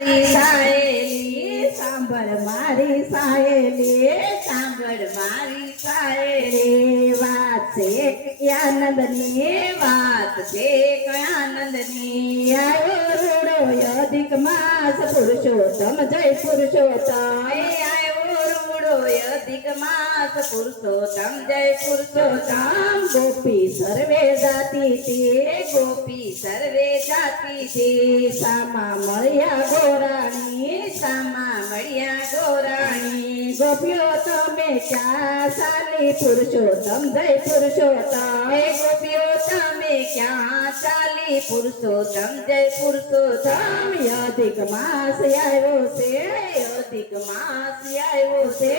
સાહેલી સાંભળ મારી સાહેલી સાંભળ મારી સાહેલી વાત છે આનંદની વાત છે આનંદની આવ્યો રૂડો અધિક માસ પુરુષોત્તમ જય પુરુષોત્તમ આવ્યો રૂડો અધિક માસ પુરુષોત્તમ જય પુરુષોત્તમ ગોપી સર્વે જાતિ તે ગોપી સર્વે જાતિ તે સામા મળ્યા ગોરાણી સામા મળ્યા ગોરાણી ગોપીઓ તમે ક્યાં ચાલી પુરુષોત્તમ જય પુરુષોત્તમ ગોપીઓ તમે ક્યાં ચાલી પુરુષોત્તમ જય પુરુષોત્તમ અધિક માસ આવ્યો છે અધિક માસ આવ્યો છે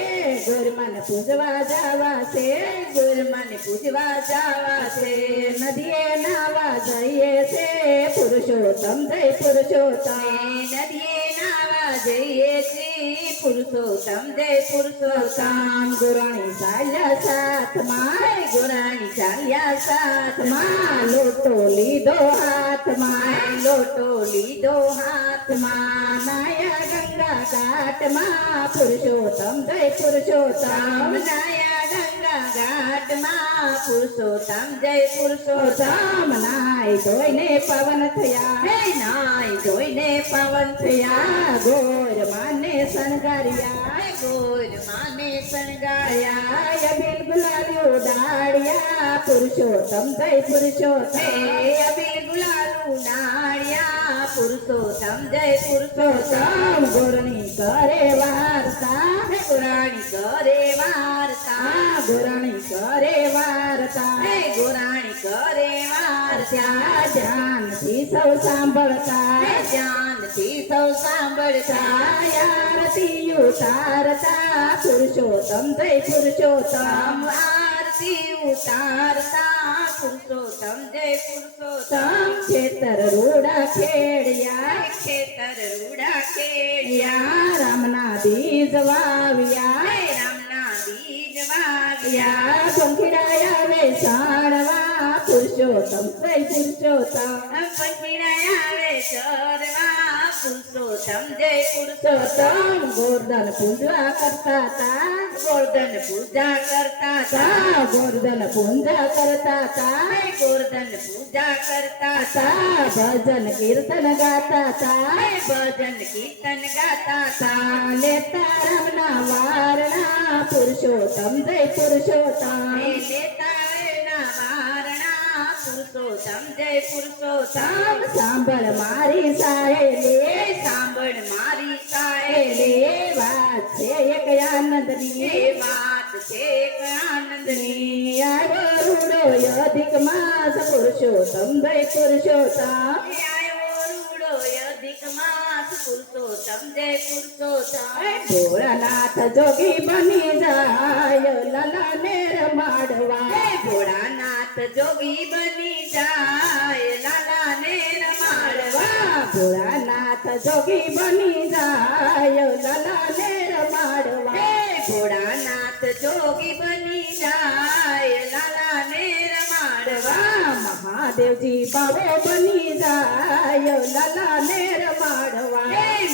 ગોરમાને પૂજવા જાવા છે ગોરમાને પૂજવા જાવા છે નદીએ નાવા જઈએ છે પુરુષોત્તમ જય પુરુષોત્તમ નદીએ નાવા જઈએ છીએ પુરુષોત્તમ જય પુરુષોત્તમ ગોરાણી ચાલ્યા સાથમાં ગોરાણી ચાલ્યા સાથમાં લોટો લીધો હાથમાં લોટો લીધો હાથમાં નાયા ગંગા ઘાટમાં પુરુષોત્તમ જય પુરુષોત્તમ નાયા ગંગા ઘાટમાં પુરુષોત્તમ જય પુરુષોત્તમ નાય જોઈને પવન થયા નાય જોઈને પવન થયા ગોર માને શણગાર્યા ગોર માને શણગાર્યા અબીલ ગુલાલ્યો ડાળ્યા પુરુષોત્તમ જય પુરુષોત્તમ અબીલ ગુલાલું ડાળ્યા પુરુષોત્તમ જય પુરુષોત્તમ ગોરણી કરે વાર્તા ગોરાણી કરે વાર્તા ગોરાણી કરે વાર્તા ગોરાણી કરે વાર્તા ધ્યાનથી સૌ સાંભળતા ધ્યાનથી સૌ સાંભળતા આરતી ઉતારતા પુરુષોત્તમ જય પુરુષોત્તમ આરતી ઉતારતા પુરુષોત્તમ જય પુરુષોત્તમ ખેતર રૂડા ખેડ્યા ખેતર રૂડા ખેડ્યા રામના બીજ વાવ્યા રામના બીજ વાવ્યા પંખીડા આવે સાણવા પુરુષોત્તમ જય પુરુષોત્તમ પંખીડા આવે ચરવા પુરુષોત્તમ જય પુરુષોત્તમ ગોર્ધન પૂજા કરતા તા ગોર્ધન પૂજા કરતા તા ગોર્ધન પૂજા કરતા તા ગોર્ધન પૂજા કરતા તા ભજન કીર્તન ગાતા તા ભજન કીર્તન ગાતા તા લેતા રામના વારણા પુરુષોત્તમ જય પુરુષોત્તમ લેતા રામના વારણા પુરુષોત્તમ જય પુરુષોત્તમ સાંભળ મારી સાહેલી સાંભળ મારી સાહેલી વાત છે એક આનંદની વાત છે એક આનંદની આવ્યો રૂડો અધિક માસ પુરુષોત્તમ જય પુરુષોત્તમ આવ્યો રૂડો અધિક માસ પુરુષોત્તમ જય પુરુષોત્તમ ભોળાનાથ જોગી બની જાય લાલાને રમાડવા ભોળાનાથ જોગી બની જાય લાલાને રમાડવા ભોળાનાથ જોગી બની જાય લાલાને રમાડવા ભોળાનાથ જોગી બની જાય લાલાને રમાડવા મહાદેવજી બાવો બની જાય લાલાને રમાડવા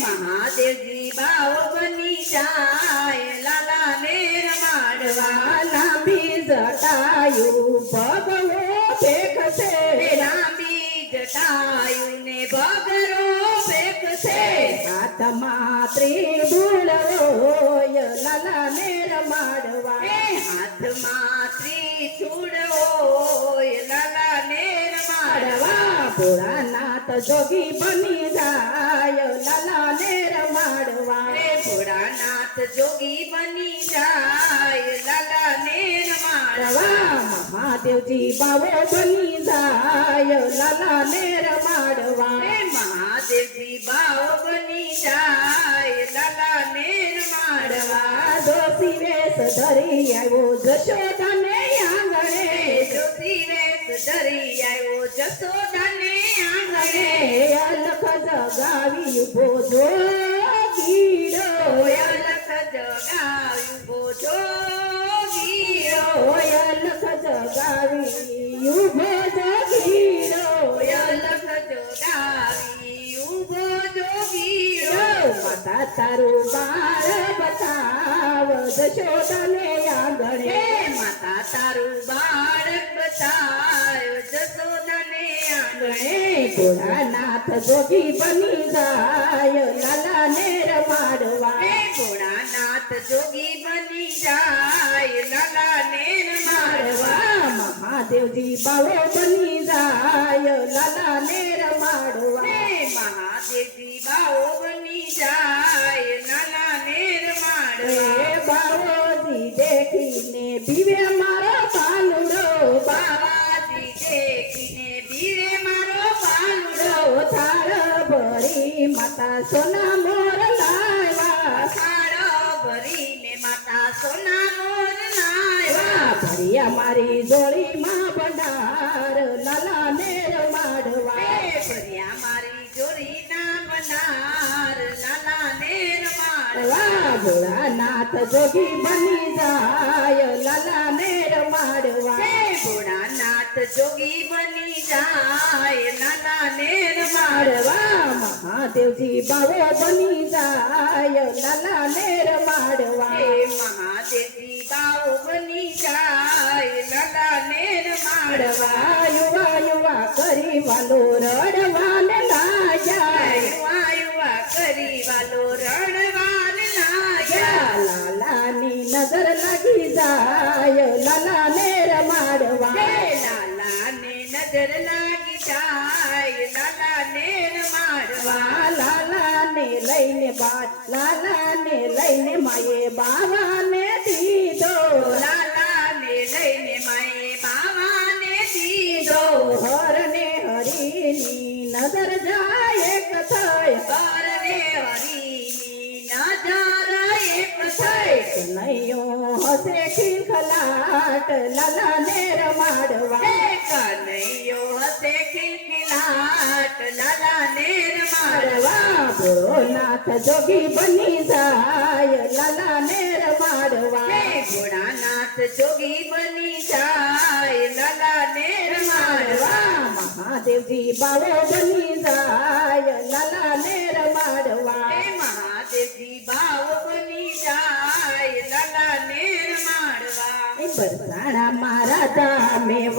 મહાદેવજી બાવો બની જાય લાલાને રમાડવા લાંબી જટાયું ભગવો ફેંકશે લાંબી જટાયું ને ભગરો ફેંકશે હાથમાં ત્રિભુલ હોય લાલાને રમાડવા હાથમાં ત્રિશૂળ હોય લાલાને રમાડવા ભોળાનાથ જોગી બની જાય લાલાને રમાડવા ભોળાનાથ જોગી બની જાય લાલાને રમાડવા મહાદેવજી બાવો બની જાય લાલાને રમાડવા મહાદેવજી બાવો બની જાય લાલાને રમાડવા દોષી વેશ ધરી આવ્યો જશોદાને આંગણે દોષી વેશ ધરી આવ્યો જશોદાને આંગણે અલખ જગાવી ઉભો જોગીડો અલખ જગાવી ઉભો જોગીડો અલખ જગાવી ઉભો જોગીડો અલખ જગાવી ઉભો જોગીડો માતા તારું બાળ બતાવ જશોદાને આંગણે માતા તારું બાળક બતાવ્યો જશોદાને આંગણે ભોળાનાથ જોગી બની જાય લાલાને રમાડવા ભોળાનાથ જોગી બની જાય લાલાને રમાડવા મહાદેવજી બાવો બની જાય લાલાને રમાડવા મહાદેવજી બાવો બની જાય લાલાને રમાડવા બાવોજી દેખીને બીવે મારો પાલુડો બાવાજી દેખીને બીરે મારો પાલુડો થાળ ભરી માતા સોના મોર લાવ્યા થાળો ભરીને માતા સોના મોર લાવ્યા ભરિયા મારી જોડીમાં ભંડાર લાલાને રમાડવા ભર્યા મારી જોડીના ભંડાર લાલાને રમાડવા ભોળાનાથ જોગી બની જાય લાલાને રમાડવા ભોળાનાથ જોગી બની જાય લાલાને રમાડવા મહાદેવજી બાવો બની જાય લાલાને રમાડવા મહાદેવજી બાવો બની જાય લાલાને રમાડવા યુવા યુવા કરી વાલો રડવાને લાગ્યા યુવા યુવા કરી વાલો રણવાન લાગ્યા લાલાની નજર લાગી જાય લાલાને રમાડવા લાલાને નજર લાગી જાય લાલાને રમાડવા લાલાને લઈને લાલાને લઈને માએ બાવાને દીધો લાલાને લઈને માએ બાવાને દીધો હરને હરીની નજર જાય એક થઈ કરને હરીની નજર એક થઈ કનૈયો હસે ખિલખલાટ લાલાને રમાડવા કનૈયો હસે ખિલખિલાટ લાલાને રમાડવા ભોળાનાથ જોગી બની જાય લાલાને રમાડવા ભોળાનાથ જોગી બની જાય લાલાને રમાડવા મહાદેવજી બાવો બની જાય લાલાને રમાડવા મહાદેવજી ભાવ બની જાય લાલાને રમાડવા બરસાણા મહારાજા મેવા